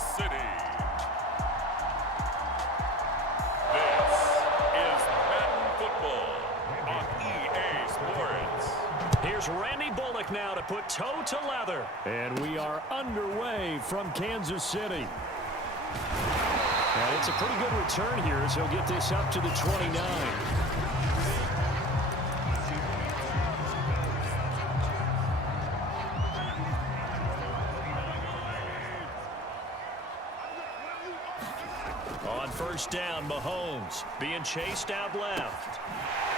City. This is Madden Football on EA Sports. Here's Randy Bullock now to put toe to leather. And we are underway from Kansas City. And it's a pretty good return here as he'll get this up to the 29. On first down, Mahomes being chased out left.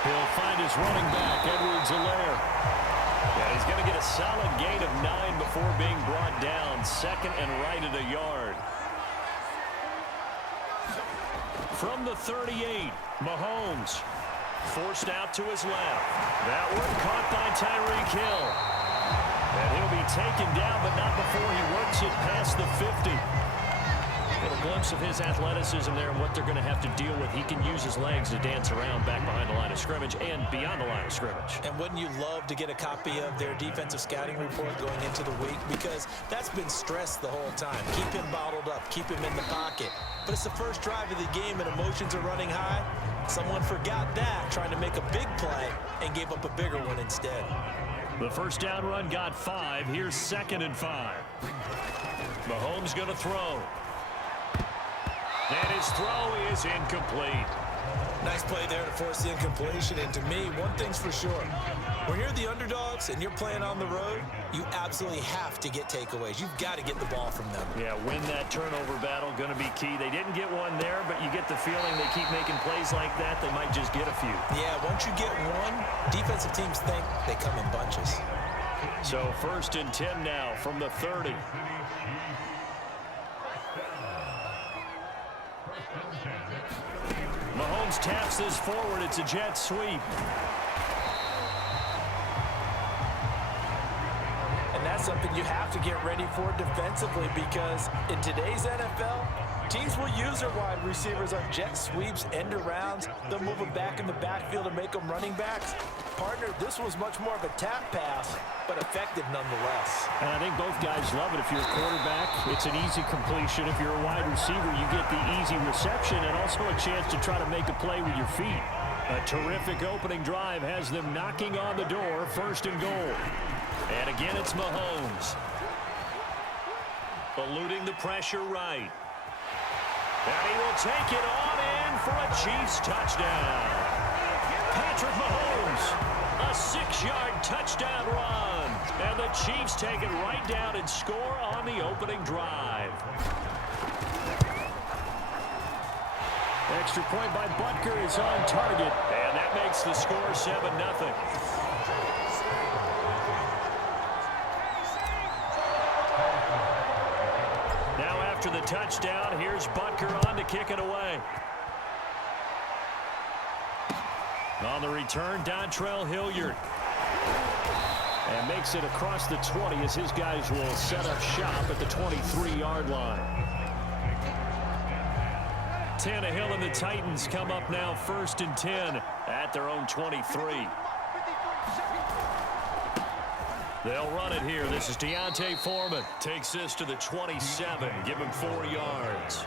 He'll find his running back, Edwards-Helaire. Yeah, he's going to get a solid gain of 9 before being brought down. Second and right at a yard. From the 38, Mahomes forced out to his left. That one caught by Tyreek Hill. And he'll be taken down, but not before he works it past the 50. A little glimpse of his athleticism there and what they're going to have to deal with. He can use his legs to dance around back behind the line of scrimmage and beyond the line of scrimmage. And wouldn't you love to get a copy of their defensive scouting report going into the week? Because that's been stressed the whole time. Keep him bottled up. Keep him in the pocket. But it's the first drive of the game and emotions are running high. Someone forgot that, trying to make a big play and gave up a bigger one instead. The first down run got 5. Here's 2nd and 5. Mahomes going to throw. And his throw is incomplete. Nice play there to force the incompletion. And to me, one thing's for sure. When you're the underdogs and you're playing on the road, you absolutely have to get takeaways. You've got to get the ball from them. Yeah, win that turnover battle, going to be key. They didn't get one there, but you get the feeling they keep making plays like that, they might just get a few. Yeah, once you get one, defensive teams think they come in bunches. So 1st and 10 now from the 30. Mahomes taps this forward. It's a jet sweep. And that's something you have to get ready for defensively because in today's NFL, teams will use their wide receivers on jet sweeps, end arounds. They'll move them back in the backfield and make them running backs. Partner, this was much more of a tap pass, but effective nonetheless. And I think both guys love it. If you're a quarterback, it's an easy completion. If you're a wide receiver, you get the easy reception and also a chance to try to make a play with your feet. A terrific opening drive has them knocking on the door, 1st and goal. And again, it's Mahomes. Eluding the pressure right. And he will take it on in for a Chiefs touchdown. Patrick Mahomes, a 6-yard touchdown run. And the Chiefs take it right down and score on the opening drive. Extra point by Butker is on target. And that makes the score 7-0. Now after the touchdown, here's Butker on to kick it away. On the return, Dontrell Hilliard. And makes it across the 20 as his guys will set up shop at the 23-yard line. Tannehill and the Titans come up now 1st and 10 at their own 23. They'll run it here. This is Deontay Foreman. Takes this to the 27. Give him 4 yards.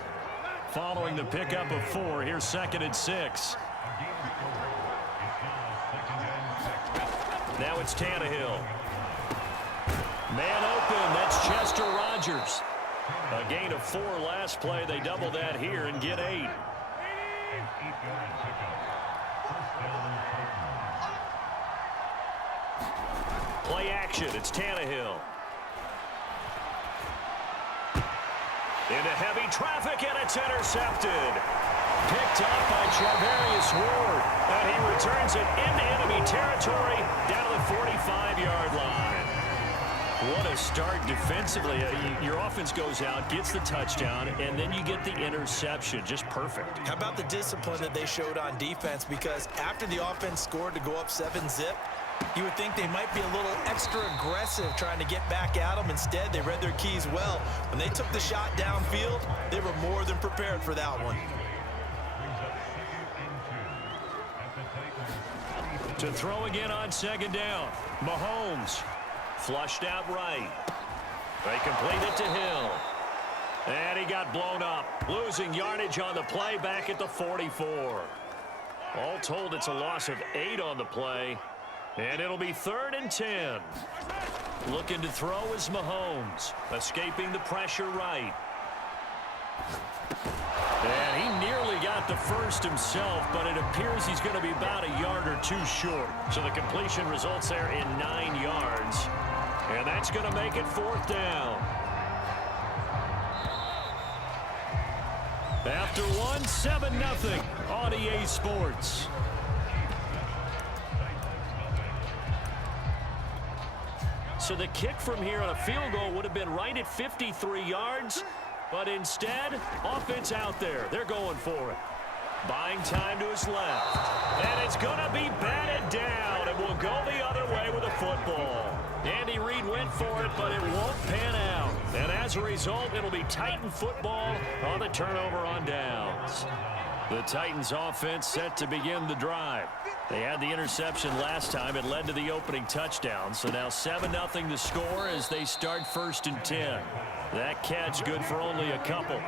Following the pickup of 4, here's 2nd and 6. Now it's Tannehill. Man open. That's Chester Rogers. A gain of 4 last play. They double that here and get 8. Play action. It's Tannehill. Into heavy traffic, and it's intercepted. Picked up by Charvarius Ward. And he returns it into enemy territory down to the 45-yard line. What a start defensively. Your offense goes out, gets the touchdown, and then you get the interception. Just perfect. How about the discipline that they showed on defense? Because after the offense scored to go up 7-zip, you would think they might be a little extra aggressive trying to get back at them. Instead, they read their keys well. When they took the shot downfield, they were more than prepared for that one. To throw again on 2nd down. Mahomes flushed out right. They complete it to Hill. And he got blown up, losing yardage on the play back at the 44. All told, it's a loss of 8 on the play, and it'll be 3rd and 10. Looking to throw is Mahomes, escaping the pressure right. And he nearly got the first himself, but it appears he's going to be about a yard or 2 short. So the completion results there in 9 yards, and that's going to make it 4th down. After 7-0 on EA Sports. So the kick from here on a field goal would have been right at 53 yards, but instead, offense out there. They're going for it. Buying time to his left. And it's going to be batted down, and will go the other way with a football. Andy Reid went for it, but it won't pan out. And as a result, it'll be Titan football on the turnover on downs. The Titans offense set to begin the drive. They had the interception last time. It led to the opening touchdown. So now 7-0 to score as they start 1st and 10. That catch good for only a couple.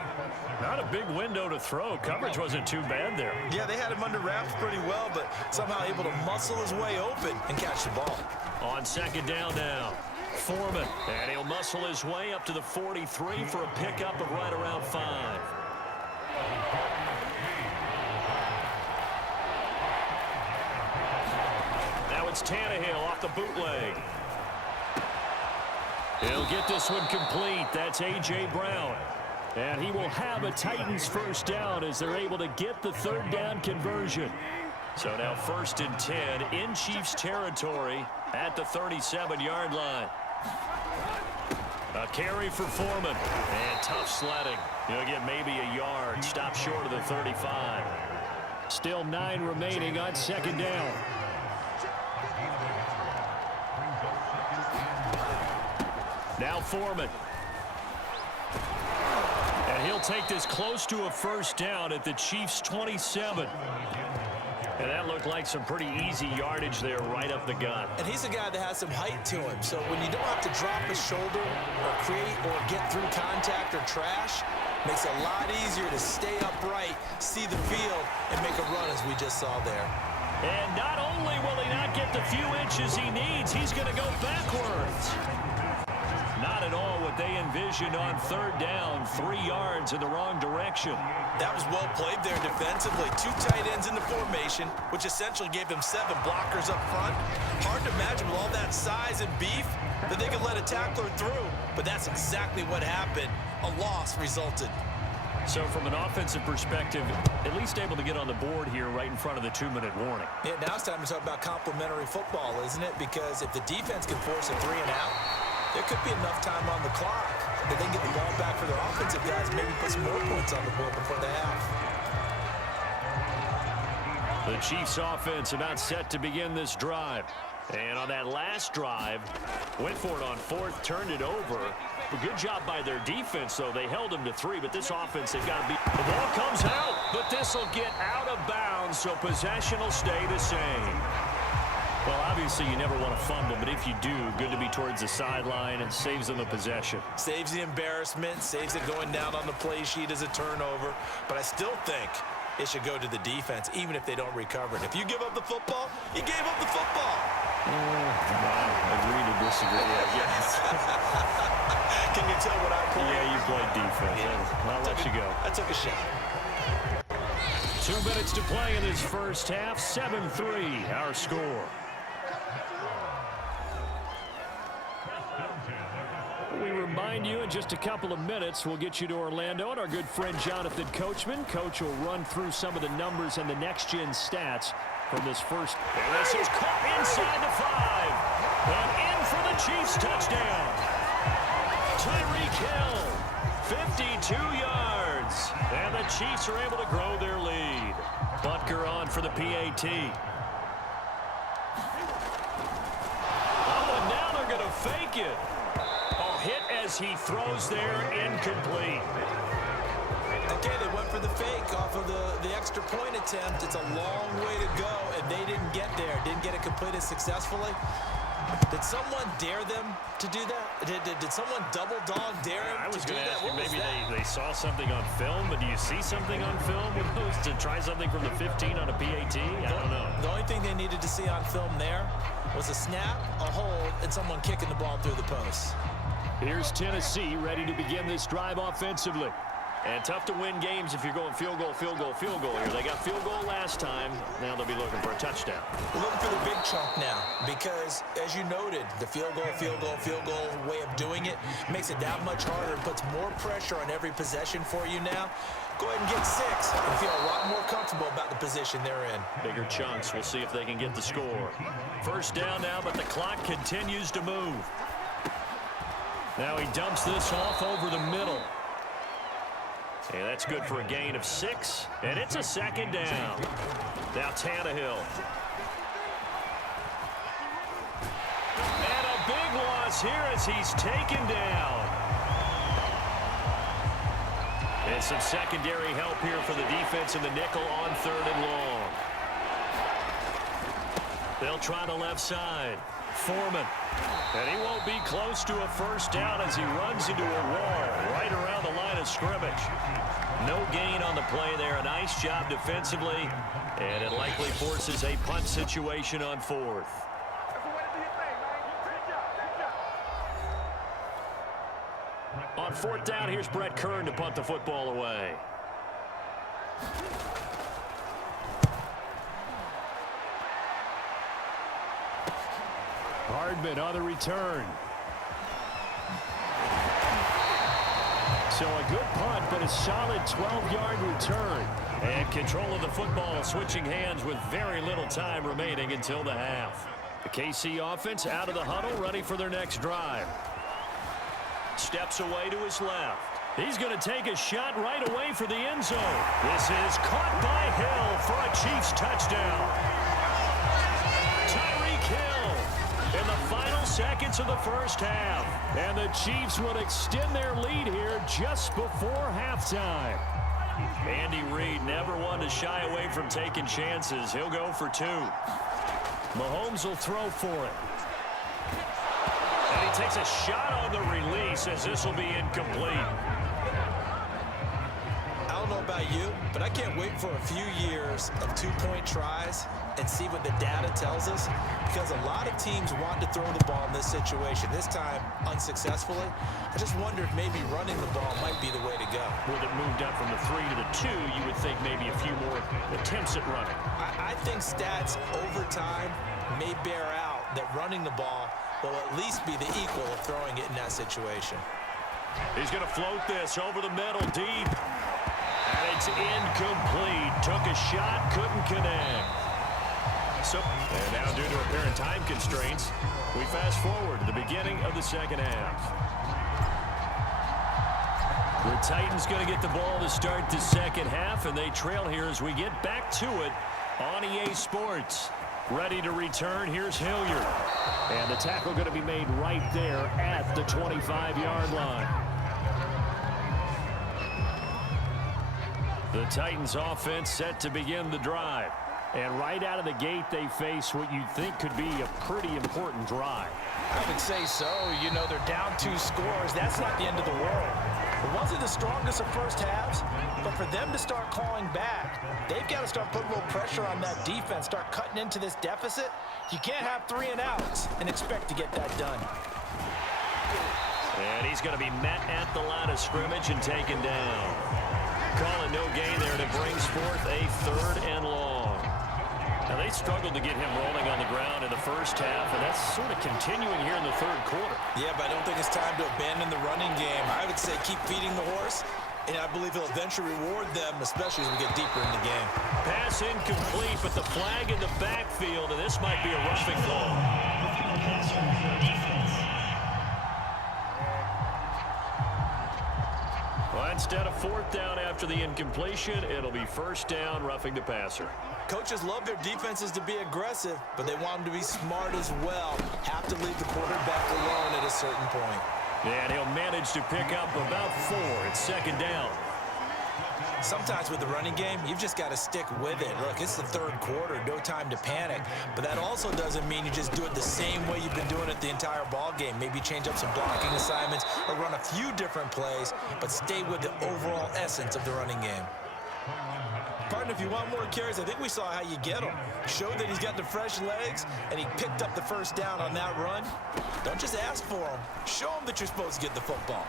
Not a big window to throw. Coverage wasn't too bad there. Yeah, they had him under wraps pretty well, but somehow able to muscle his way open and catch the ball. On 2nd down now, Foreman. And he'll muscle his way up to the 43 for a pickup of right around 5. Now it's Tannehill off the bootleg. He'll get this one complete. That's A.J. Brown. And he will have a Titans 1st down as they're able to get the 3rd down conversion. So now 1st and 10 in Chiefs territory at the 37-yard line. A carry for Foreman. And tough sledding. He'll get maybe a yard. Stop short of the 35. Still 9 remaining on 2nd down. Now Foreman. And he'll take this close to a 1st down at the Chiefs' 27. And that looked like some pretty easy yardage there right up the gut. And he's a guy that has some height to him. So when you don't have to drop his shoulder or create or get through contact or trash, makes it a lot easier to stay upright, see the field, and make a run as we just saw there. And not only will he not get the few inches he needs, he's going to go backwards. Not at all what they envisioned on 3rd down, 3 yards in the wrong direction. That was well played there defensively. 2 tight ends in the formation, which essentially gave them 7 blockers up front. Hard to imagine with all that size and beef that they could let a tackler through, but that's exactly what happened. A loss resulted. So from an offensive perspective, at least able to get on the board here right in front of the 2-minute warning. Yeah, now it's time to talk about complementary football, isn't it? Because if the defense can force a 3-and-out, there could be enough time on the clock that they can get the ball back for their offensive guys, maybe put some more points on the board before the half. The Chiefs offense about set to begin this drive. And on that last drive, went for it on 4th, turned it over. A good job by their defense, though. They held them to 3, but this offense, they've got to beat. The ball comes out, but this will get out of bounds, so possession will stay the same. Well, obviously, you never want to fumble, but if you do, good to be towards the sideline and saves them a possession. Saves the embarrassment, saves it going down on the play sheet as a turnover. But I still think it should go to the defense, even if they don't recover it. If you give up the football, you gave up the football. Agree to disagree, I guess. Can you tell what I played? Yeah, you played defense. Yeah. I'll let you go. I took a shot. 2 minutes to play in this first half. 7-3, our score. We remind you in just a couple of minutes we'll get you to Orlando and our good friend Jonathan Coachman. Coach will run through some of the numbers and the next-gen stats from this first. And this is caught inside the 5. And in for the Chiefs touchdown. Tyreek Hill, 52 yards. And the Chiefs are able to grow their lead. Butker on for the PAT. Oh, and now they're going to fake it. Hit as he throws there, incomplete. Okay, they went for the fake off of the extra point attempt. It's a long way to go, and they didn't get there. Didn't get it completed successfully. Did someone dare them to do that? Did someone double dog dare him I was to do going to that? ask you, What was maybe that? they saw something on film, but do you see something on film with those to try something from the 15 on a PAT? I don't know. The only thing they needed to see on film there was a snap, a hold, and someone kicking the ball through the post. Here's Tennessee ready to begin this drive offensively. And tough to win games if you're going field goal, field goal, field goal here. They got field goal last time. Now they'll be looking for a touchdown. We're looking for the big chunk now because, as you noted, the field goal way of doing it makes it that much harder and puts more pressure on every possession for you now. Go ahead and get 6 and feel a lot more comfortable about the position they're in. Bigger chunks. We'll see if they can get the score. First down now, but the clock continues to move. Now he dumps this off over the middle. And that's good for a gain of 6. And it's a second down. Now Tannehill. And a big loss here as he's taken down. And some secondary help here for the defense in the nickel on 3rd and long. They'll try the left side. Foreman. And he won't be close to a first down as he runs into a wall right around the line of scrimmage. No gain on the play there. A nice job defensively. And it likely forces a punt situation on 4th. On 4th down, here's Brett Kern to punt the football away. Hardman on the return. So a good punt, but a solid 12-yard return. And control of the football switching hands with very little time remaining until the half. The KC offense out of the huddle, ready for their next drive. Steps away to his left. He's going to take a shot right away for the end zone. This is caught by Hill for a Chiefs touchdown. In the final seconds of the first half. And the Chiefs would extend their lead here just before halftime. Andy Reid never one to shy away from taking chances. He'll go for 2. Mahomes will throw for it. And he takes a shot on the release as this will be incomplete. I don't know about you, but I can't wait for a few years of 2-point tries and see what the data tells us, because a lot of teams want to throw the ball in this situation, this time unsuccessfully. I just wonder if maybe running the ball might be the way to go. With it moved up from the 3 to the 2, you would think maybe a few more attempts at running. I think stats over time may bear out that running the ball will at least be the equal of throwing it in that situation. He's going to float this over the middle deep. And it's incomplete. Took a shot, couldn't connect. So, and now due to apparent time constraints, we fast forward to the beginning of the second half. The Titans going to get the ball to start the second half, and they trail here as we get back to it on EA Sports. Ready to return, here's Hilliard. And the tackle going to be made right there at the 25-yard line. The Titans offense set to begin the drive. And right out of the gate, they face what you'd think could be a pretty important drive. I would say so. You know, they're down 2 scores. That's not the end of the world. It wasn't the strongest of first halves, but for them to start clawing back, they've got to start putting a little pressure on that defense, start cutting into this deficit. You can't have 3 and outs and expect to get that done. And he's going to be met at the line of scrimmage and taken down. Calling no gain there, and it brings forth a 3rd and long. Now, they struggled to get him rolling on the ground in the first half, and that's sort of continuing here in the 3rd quarter. Yeah, but I don't think it's time to abandon the running game. I would say keep feeding the horse, and I believe he'll eventually reward them, especially as we get deeper in the game. Pass incomplete, but the flag in the backfield, and this might be a roughing call. Well, instead of 4th down after the incompletion, it'll be 1st down, roughing the passer. Coaches love their defenses to be aggressive, but they want them to be smart as well. Have to leave the quarterback alone at a certain point. And he'll manage to pick up about 4. It's 2nd down. Sometimes with the running game, you've just got to stick with it. Look, it's the third quarter, no time to panic. But that also doesn't mean you just do it the same way you've been doing it the entire ball game. Maybe change up some blocking assignments or run a few different plays, but stay with the overall essence of the running game. Partner, if you want more carries, I think we saw how you get them. Showed that he's got the fresh legs, and he picked up the first down on that run. Don't just ask for them. Show them that you're supposed to get the football.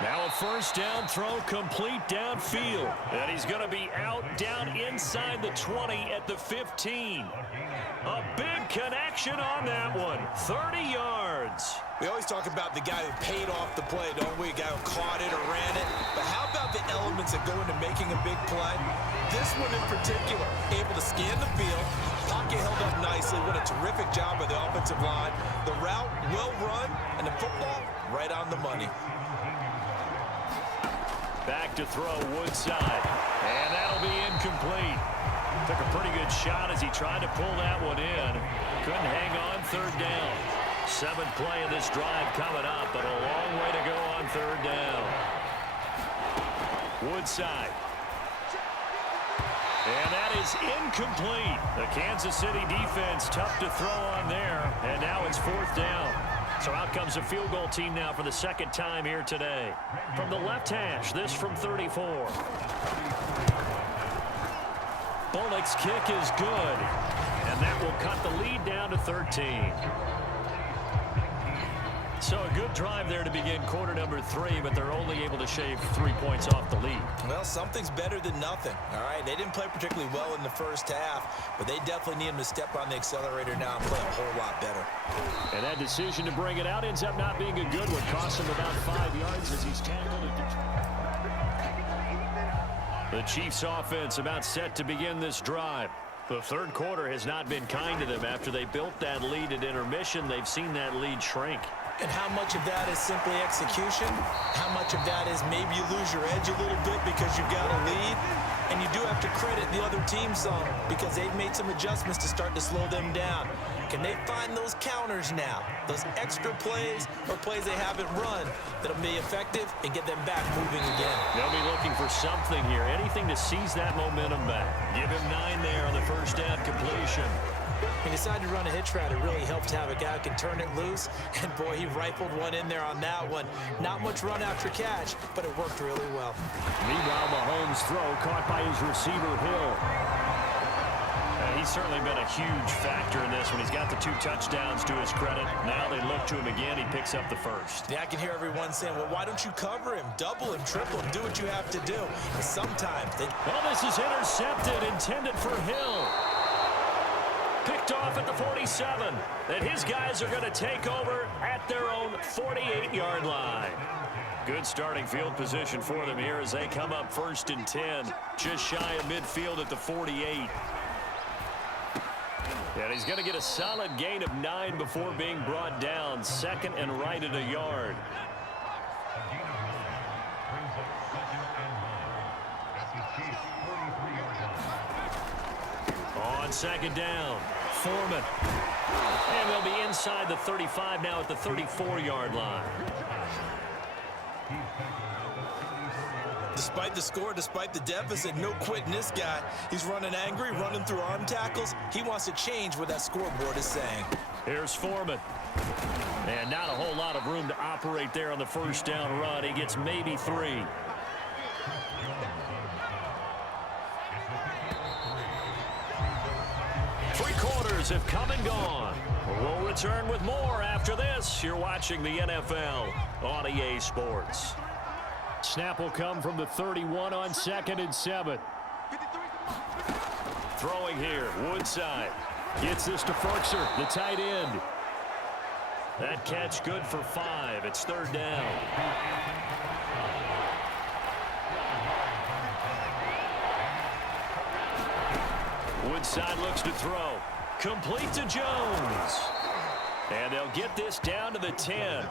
Now a first down throw complete downfield. And he's going to be out down inside the 20 at the 15. A big connection on that one. 30 yards. We always talk about the guy who paid off the play, don't we? A guy who caught it or ran it. But how about the elements that go into making a big play? This one in particular, able to scan the field, pocket held up nicely. What a terrific job by the offensive line. The route well run, and the football right on the money. Back to throw, Woodside. And that'll be incomplete. Took a pretty good shot as he tried to pull that one in. Couldn't hang on, third down. Seventh play of this drive coming up, but a long way to go on third down. Woodside. And that is incomplete. The Kansas City defense tough to throw on there, and now it's fourth down. So out comes a field goal team now for the second time here today. From the left hash, this from 34. Bullock's kick is good, and that will cut the lead down to 13. So a good drive there to begin quarter number 3, but they're only able to shave 3 points off the lead. Well, something's better than nothing, all right? They didn't play particularly well in the first half, but they definitely need them to step on the accelerator now and play a whole lot better. And that decision to bring it out ends up not being a good one. Costs him about 5 yards as he's tackled it. The Chiefs offense about set to begin this drive. The third quarter has not been kind to them. After they built that lead at intermission, they've seen that lead shrink. And how much of that is simply execution? How much of that is maybe you lose your edge a little bit because you've got a lead? And you do have to credit the other team some because they've made some adjustments to start to slow them down. Can they find those counters now? Those extra plays or plays they haven't run that'll be effective and get them back moving again? They'll be looking for something here. Anything to seize that momentum back. Give him 9 there on the first down completion. He decided to run a hitch route. It really helped to have a guy who can turn it loose. And, boy, he rifled one in there on that one. Not much run after catch, but it worked really well. Meanwhile, Mahomes' throw caught by his receiver, Hill. He's certainly been a huge factor in this one. He's got the 2 touchdowns to his credit. Now they look to him again. He picks up the first. Yeah, I can hear everyone saying, well, why don't you cover him? Double him, triple him, do what you have to do. But sometimes they... Well, this is intercepted, intended for Hill. Picked off at the 47. And his guys are going to take over at their own 48-yard line. Good starting field position for them here as they come up first and 10. Just shy of midfield at the 48. And he's going to get a solid gain of 9 before being brought down. Second and right at a yard. On second down, Foreman. And they'll be inside the 35 now at the 34-yard line. Despite the score, despite the deficit, no quitting this guy. He's running angry, running through arm tackles. He wants to change what that scoreboard is saying. Here's Foreman. And not a whole lot of room to operate there on the first down run. He gets maybe 3. Three quarters have come and gone. We'll return with more after this. You're watching the NFL on EA Sports. Snap will come from the 31 on 2nd and 7. Throwing here, Woodside. Gets this to Ferkser, the tight end. That catch good for 5. It's third down. Woodside looks to throw. Complete to Jones. And they'll get this down to the 10.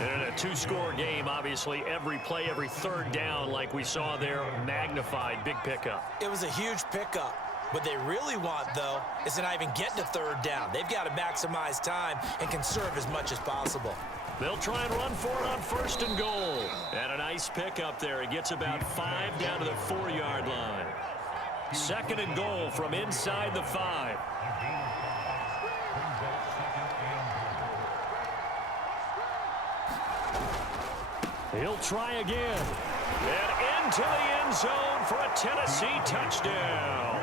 And in a 2-score game, obviously, every play, every third down, like we saw there, magnified, big pickup. It was a huge pickup. What they really want, though, is to not even get to third down. They've got to maximize time and conserve as much as possible. They'll try and run for it on 1st and goal. And a nice pickup there. He gets about 5 down to the 4-yard line. 2nd and goal from inside the 5. He'll try again. And into the end zone for a Tennessee touchdown.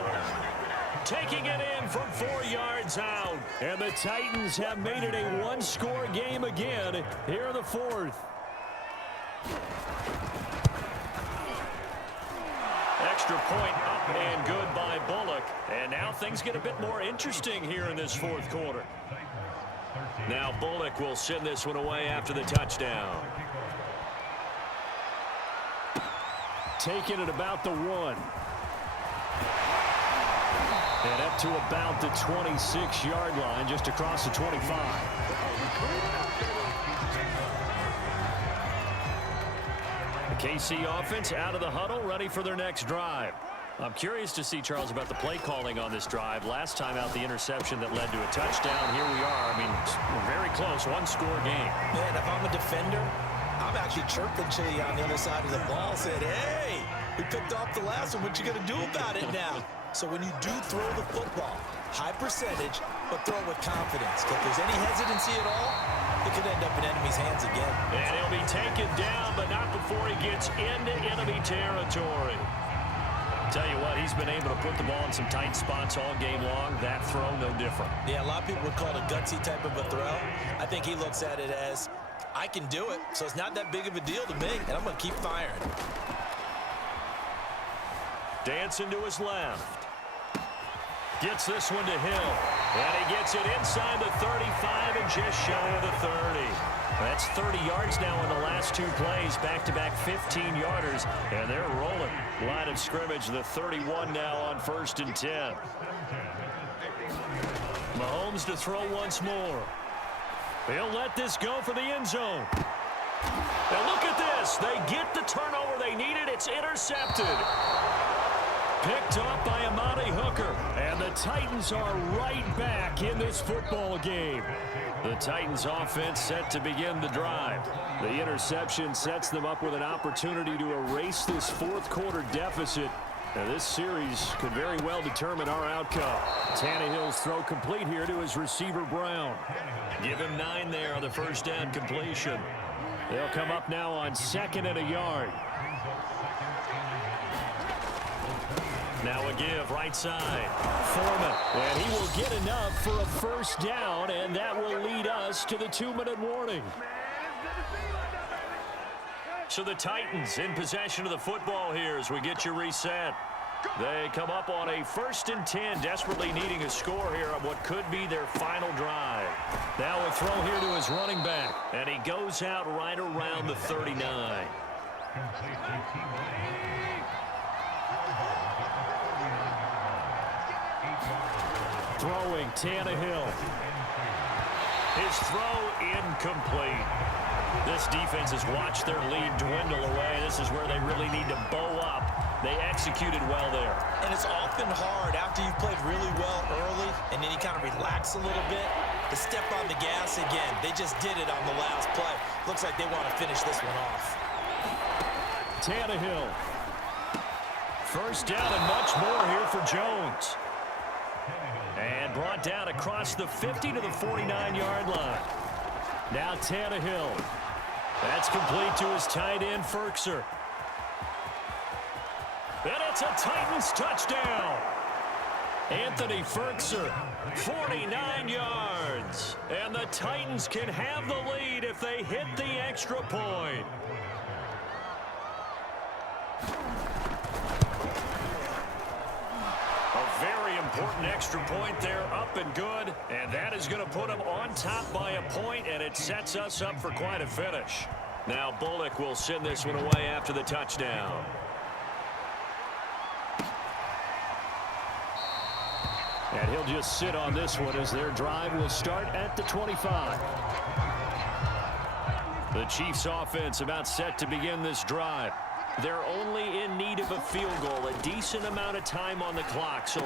Taking it in from 4 yards out. And the Titans have made it a one-score game again here in the 4th. Extra point up and good by Bullock. And now things get a bit more interesting here in this 4th quarter. Now Bullock will send this one away after the touchdown. Taking it about the 1. And up to about the 26-yard line, just across the 25. The KC offense out of the huddle, ready for their next drive. I'm curious to see, Charles, about the play calling on this drive. Last time out, the interception that led to a touchdown. Here we are. I mean, we're very close, one-score game. Man, if I'm a defender, I'm actually chirping to you on the other side of the ball, said, hey, we picked off the last one. What you going to do about it now? So when you do throw the football, high percentage, but throw it with confidence. If there's any hesitancy at all, it could end up in enemy's hands again. And he'll be taken down, but not before he gets into enemy territory. Tell you what, he's been able to put the ball in some tight spots all game long. That throw, no different. Yeah, a lot of people would call it a gutsy type of a throw. I think he looks at it as, I can do it, so it's not that big of a deal to me, and I'm going to keep firing. Dancing to his left. Gets this one to Hill. And he gets it inside the 35 and just shy of the 30. That's 30 yards now in the last 2 plays. Back-to-back 15-yarders. And they're rolling. Line of scrimmage, the 31 now on 1st and 10. Mahomes to throw once more. He'll let this go for the end zone. And look at this. They get the turnover they needed. It's intercepted. Picked up by Amani Hooker. And the Titans are right back in this football game. The Titans offense set to begin the drive. The interception sets them up with an opportunity to erase this 4th quarter deficit. Now this series could very well determine our outcome. Tannehill's throw complete here to his receiver Brown. Give him 9 there on the first down completion. They'll come up now on 2nd and a yard. Now a give right side. Foreman. And he will get enough for a first down, and that will lead us to the 2-minute warning. So the Titans in possession of the football here as we get you reset. They come up on a 1st and 10, desperately needing a score here on what could be their final drive. Now a throw here to his running back, and he goes out right around the 39. Throwing Tannehill. His throw incomplete. This defense has watched their lead dwindle away. This is where they really need to bow up. They executed well there. And it's often hard after you've played really well early and then you kind of relax a little bit to step on the gas again. They just did it on the last play. Looks like they want to finish this one off. Tannehill. First down and much more here for Jones. And brought down across the 50 to the 49-yard line. Now Tannehill. That's complete to his tight end, Ferkser. And it's a Titans touchdown. Anthony Ferkser, 49 yards. And the Titans can have the lead if they hit the extra point. Very important extra point there, up and good, and that is going to put them on top by a point, and it sets us up for quite a finish. Now Bullock will send this one away after the touchdown. And he'll just sit on this one as their drive will start at the 25. The Chiefs offense about set to begin this drive. They're only in need of a field goal, a decent amount of time on the clock. So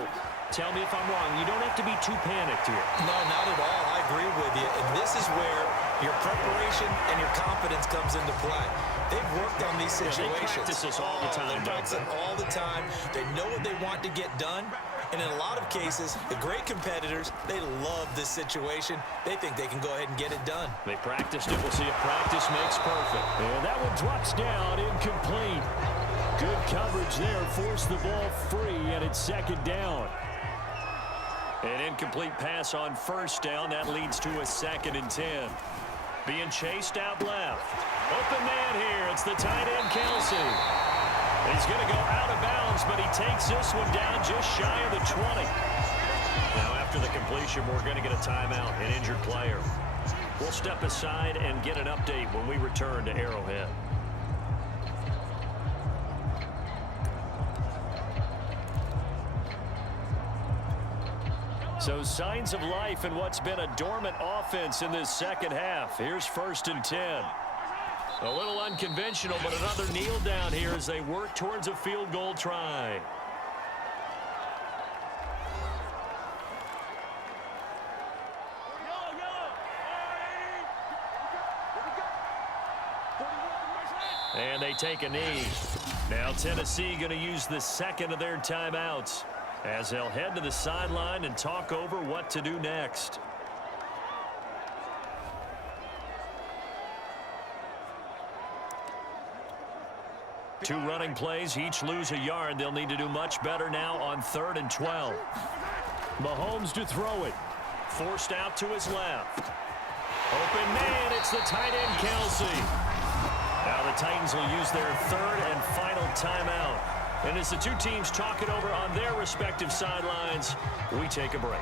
tell me if I'm wrong. You don't have to be too panicked here. No, not at all. I agree with you. And this is where Your preparation and your confidence comes into play. They've worked on these situations. They practice this all the time. They practice it all the time. They know what they want to get done. And in a lot of cases, the great competitors, they love this situation. They think they can go ahead and get it done. They practiced it. We'll see if practice makes perfect. And that one drops down, incomplete. Good coverage there. Forced the ball free, and it's second down. An incomplete pass on first down. That leads to a 2nd and 10. Being chased out left. Open man here. It's the tight end, Kelsey. He's going to go out of bounds, but he takes this one down just shy of the 20. Now, after the completion, we're going to get a timeout, an injured player. We'll step aside and get an update when we return to Arrowhead. So signs of life in what's been a dormant offense in this second half. Here's 1st and 10. A little unconventional, but another kneel down here as they work towards a field goal try. And they take a knee. Now Tennessee going to use the 2nd of their timeouts as they'll head to the sideline and talk over what to do next. Two running plays, each lose a yard. They'll need to do much better now on 3rd and 12. Mahomes to throw it. Forced out to his left. Open man, it's the tight end, Kelsey. Now the Titans will use their 3rd and final timeout. And as the two teams talk it over on their respective sidelines, we take a break.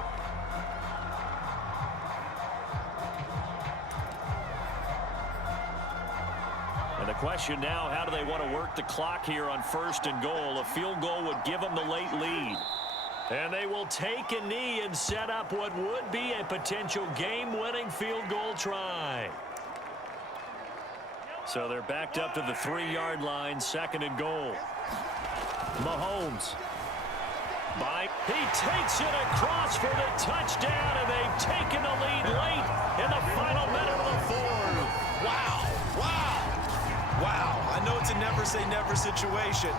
And the question now, how do they want to work the clock here on 1st and goal? A field goal would give them the late lead. And they will take a knee and set up what would be a potential game-winning field goal try. So they're backed up to the 3-yard line, 2nd and goal. Mahomes. He takes it across for the touchdown, and they've taken the lead late in the final minute of the 4th. Wow. Wow. Wow. I know it's a never-say-never situation,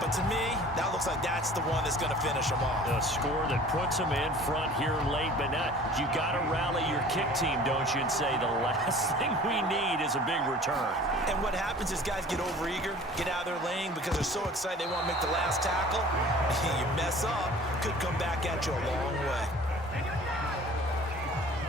but to me, that looks like that's the one that's going to finish them off. A score that puts them in front here late, but now you got to rally your kick team, don't you, and say the last thing we need is a big return. And what happens is guys get overeager, get out of their lane because they're so excited they want to make the last tackle. You mess up, could come back at you a long way.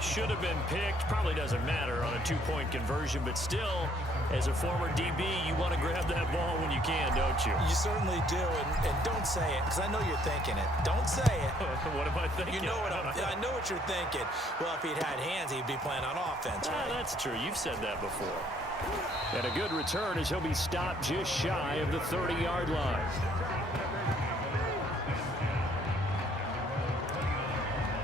Should have been picked. Probably doesn't matter on a 2-point conversion, but still, as a former DB, you want to grab that ball when you can, don't you? You certainly do, and don't say it, because I know you're thinking it. Don't say it. What am I thinking? You know what I know what you're thinking. Well, if he'd had hands, he'd be playing on offense, right? That's true. You've said that before. And a good return as he'll be stopped just shy of the 30-yard line.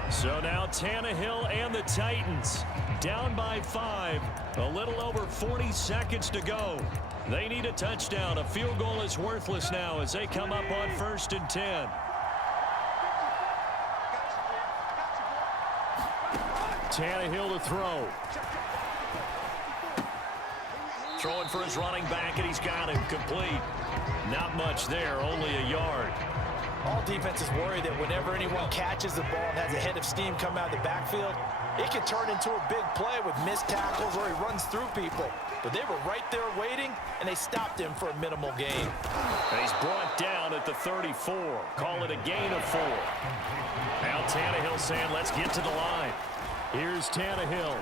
So now Tannehill and the Titans down by 5. A little over 40 seconds to go. They need a touchdown. A field goal is worthless now as they come up on 1st and 10. Tannehill to throw. Throwing for his running back, and he's got him complete. Not much there, only a yard. All defenses worry that whenever anyone catches the ball and has a head of steam come out of the backfield, it can turn into a big play with missed tackles or he runs through people. But they were right there waiting, and they stopped him for a minimal gain. And he's brought down at the 34. Call it a gain of 4. Now Tannehill saying, let's get to the line. Here's Tannehill.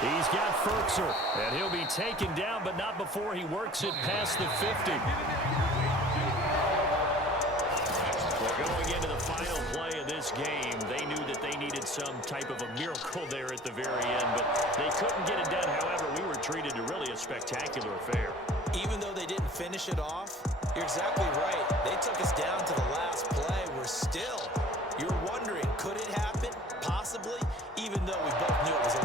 He's got Ferkser, and he'll be taken down, but not before he works it past the 50. We're going into the final play of this game. They knew that they needed some type of a miracle there at the very end, but they couldn't get it done. However, we were treated to really a spectacular affair. Even though they didn't finish it off, you're exactly right. They took us down to the last play. You're wondering, could it happen? Possibly, even though we both knew it was a